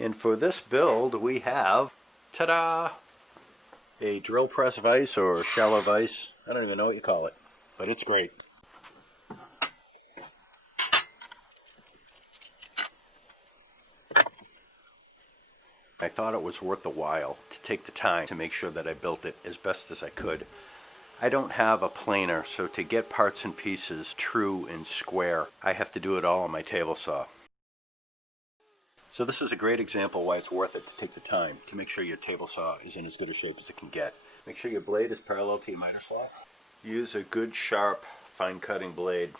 And for this build we have, ta-da, a drill press vise or shallow vise. I don't even know what you call it, but it's great. I thought it was worth the while to take the time to make sure that I built it as best as I could. I don't have a planer, so to get parts and pieces true and square, I have to do it all on my table saw. So this is a great example why it's worth it to take the time to make sure your table saw is in as good a shape as it can get. Make sure your blade is parallel to your miter slot. Use a good sharp fine cutting blade.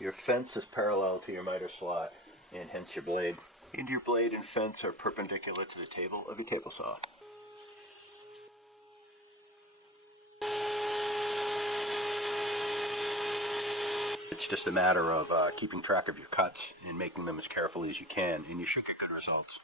Your fence is parallel to your miter slot and hence your blade. And your blade and fence are perpendicular to the table of your table saw. It's just a matter of keeping track of your cuts and making them as carefully as you can, and you should get good results.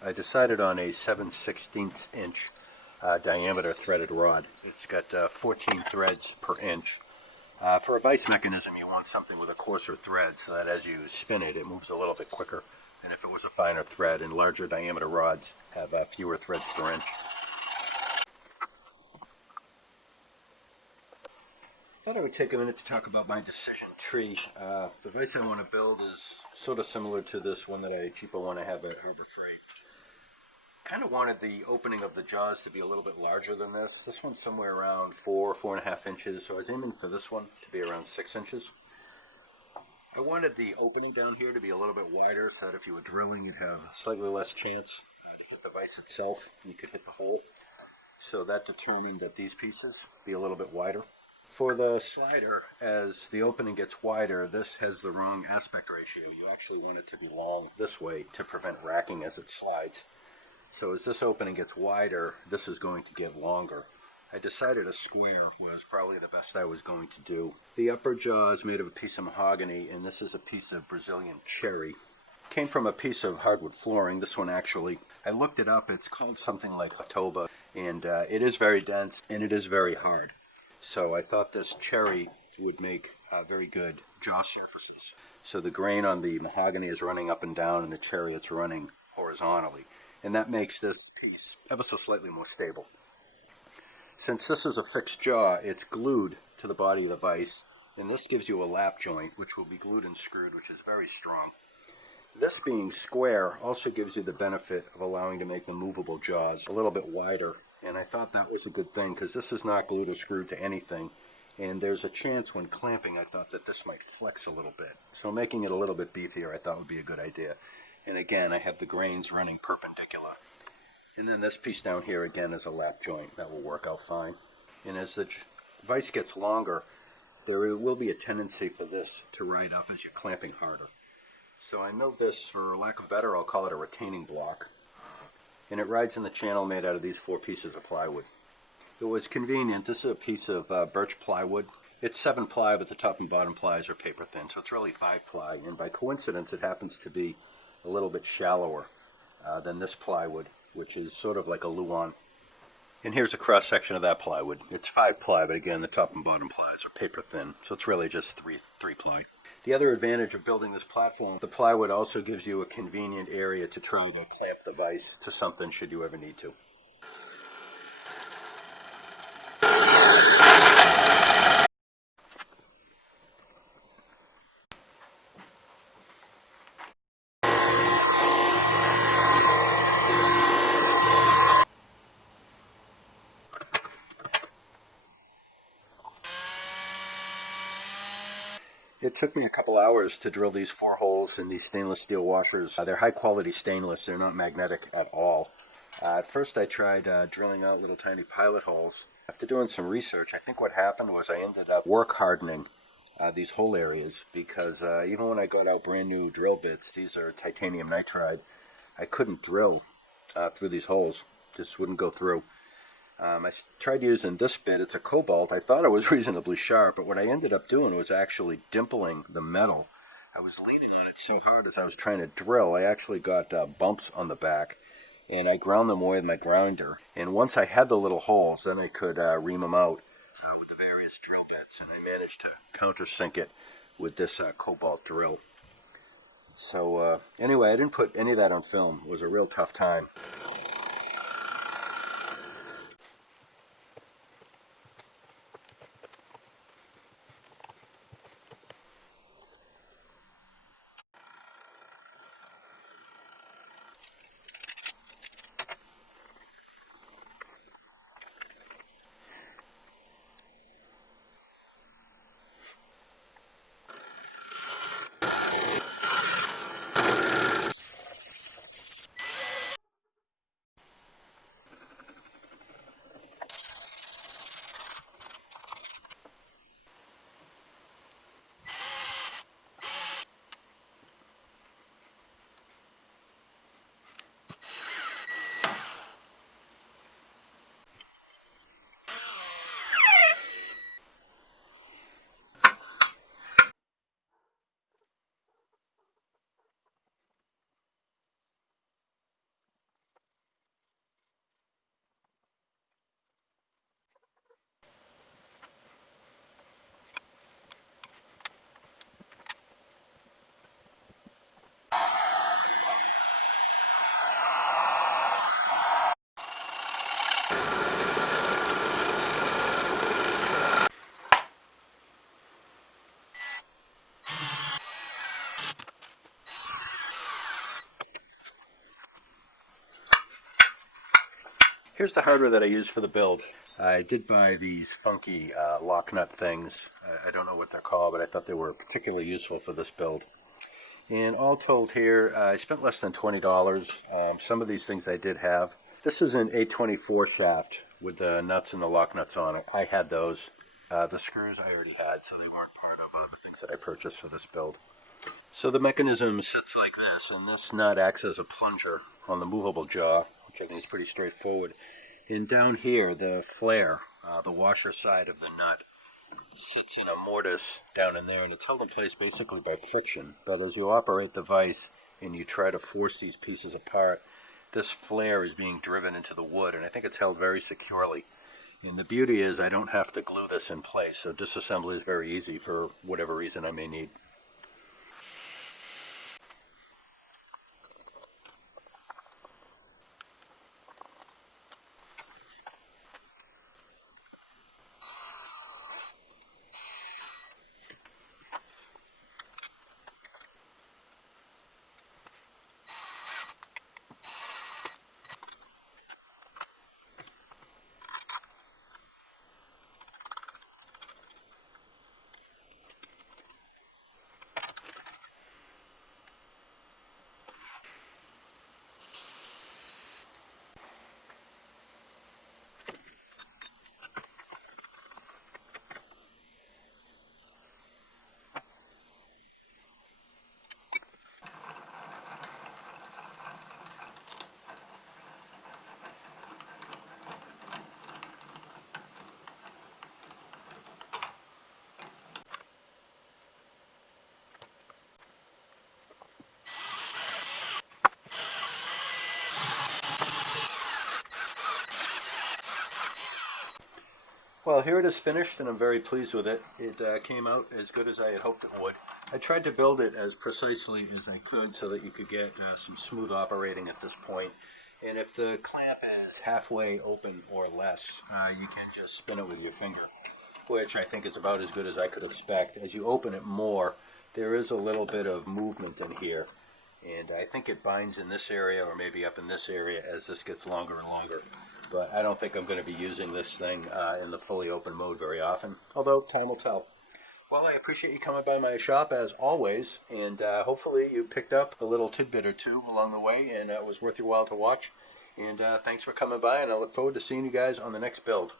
I decided on a 7/16 inch diameter threaded rod. It's got 14 threads per inch. For a vise mechanism, you want something with a coarser thread so that as you spin it, it moves a little bit quicker than if it was a finer thread, and larger diameter rods have fewer threads per inch. I thought I would take a minute to talk about my decision tree. The vise I want to build is sort of similar to this one that I cheaper one I have at Harbor Freight. Kind of wanted the opening of the jaws to be a little bit larger than this. This one's somewhere around 4.5 inches, so I was aiming for this one to be around 6 inches. I wanted the opening down here to be a little bit wider so that if you were drilling you'd have slightly less chance to hit the vise itself. You could hit the hole. So that determined that these pieces be a little bit wider. For the slider, as the opening gets wider, this has the wrong aspect ratio. You actually want it to be long this way to prevent racking as it slides. So as this opening gets wider, this is going to get longer. I decided a square was probably the best I was going to do. The upper jaw is made of a piece of mahogany, and this is a piece of Brazilian cherry. Came from a piece of hardwood flooring. This one actually, I looked it up, it's called something like Jatoba, and it is very dense and it is very hard. So I thought this cherry would make very good jaw surfaces. So the grain on the mahogany is running up and down, and the cherry it's running horizontally. And that makes this piece ever so slightly more stable. Since this is a fixed jaw, it's glued to the body of the vise, and this gives you a lap joint, which will be glued and screwed, which is very strong. This being square also gives you the benefit of allowing to make the movable jaws a little bit wider, and I thought that was a good thing because this is not glued or screwed to anything, and there's a chance when clamping I thought that this might flex a little bit. So making it a little bit beefier I thought would be a good idea. And again, I have the grains running perpendicular. And then this piece down here again is a lap joint. That will work out fine. And as the vise gets longer, there will be a tendency for this to ride up as you're clamping harder. So I know this, for lack of better, I'll call it a retaining block. And it rides in the channel made out of these 4 pieces of plywood. It was convenient. This is a piece of birch plywood. It's 7 ply, but the top and bottom plies are paper thin, so it's really 5 ply. And by coincidence, it happens to be a little bit shallower than this plywood, which is sort of like a luan. And here's a cross section of that plywood. It's 5 ply, but again, the top and bottom plies are paper thin, so it's really just 3 ply. The other advantage of building this platform, the plywood also gives you a convenient area to try to clamp the vise to something should you ever need to. It took me a couple hours to drill these 4 holes in these stainless steel washers. They're high quality stainless, they're not magnetic at all. At first I tried drilling out little tiny pilot holes. After doing some research, I think what happened was I ended up work hardening these hole areas because even when I got out brand new drill bits, these are titanium nitride, I couldn't drill through these holes, just wouldn't go through. I tried using this bit, it's a cobalt. I thought it was reasonably sharp, but what I ended up doing was actually dimpling the metal. I was leaning on it so hard as I was trying to drill, I actually got bumps on the back, and I ground them away with my grinder. And once I had the little holes, then I could ream them out with the various drill bits, and I managed to countersink it with this cobalt drill. So anyway, I didn't put any of that on film. It was a real tough time. Here's the hardware that I used for the build. I did buy these funky lock nut things. I don't know what they're called, but I thought they were particularly useful for this build. And all told here, I spent less than $20. Some of these things I did have. This is an 824 shaft with the nuts and the lock nuts on it. I had those. The screws I already had, so they weren't part of the things that I purchased for this build. So the mechanism sits like this, and this nut acts as a plunger on the movable jaw, which I think is pretty straightforward. And down here, the flare, the washer side of the nut, sits in a mortise down in there, and it's held in place basically by friction. But as you operate the vise and you try to force these pieces apart, this flare is being driven into the wood, and I think it's held very securely. And the beauty is I don't have to glue this in place, so disassembly is very easy for whatever reason I may need. Well, here it is finished, and I'm very pleased with it. It came out as good as I had hoped it would. I tried to build it as precisely as I could so that you could get some smooth operating at this point. And if the clamp is halfway open or less, you can just spin it with your finger, which I think is about as good as I could expect. As you open it more, there is a little bit of movement in here. And I think it binds in this area or maybe up in this area as this gets longer and longer. But I don't think I'm going to be using this thing in the fully open mode very often, although time will tell. Well, I appreciate you coming by my shop as always, and hopefully you picked up a little tidbit or two along the way, and it was worth your while to watch. And thanks for coming by, and I look forward to seeing you guys on the next build.